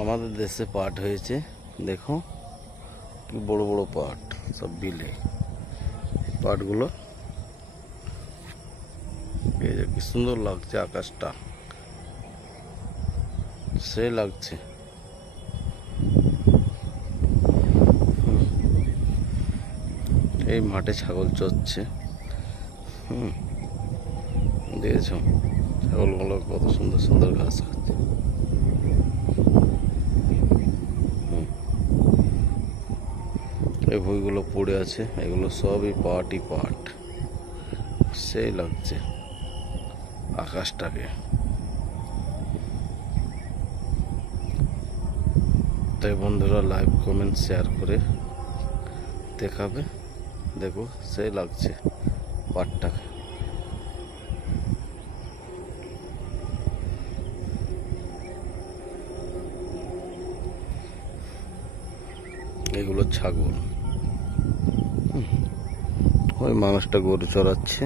আমাদের দেশে পাট হয়েছে, দেখো কি বড় বড় পাট, সব বিলে পাটগুলো। এই যে কি সুন্দর লাগছে, আকাশটা সে লাগছে। এই মাঠে ছাগল চড়ছে। দেখেছ ছাগলগুলো কত সুন্দর সুন্দর ঘাস খাচ্ছে। এই ভুঁইগুলো পড়ে আছে, এগুলো সবই পাটই পাট। সেই লাগছে আকাশটাকে। তাই বন্ধুরা লাইক কমেন্ট শেয়ার করে দেখাবে। দেখো সেই লাগছে পাটটাকে। এগুলো ছাগল। ওই মানুষটা গরু চড়াচ্ছে।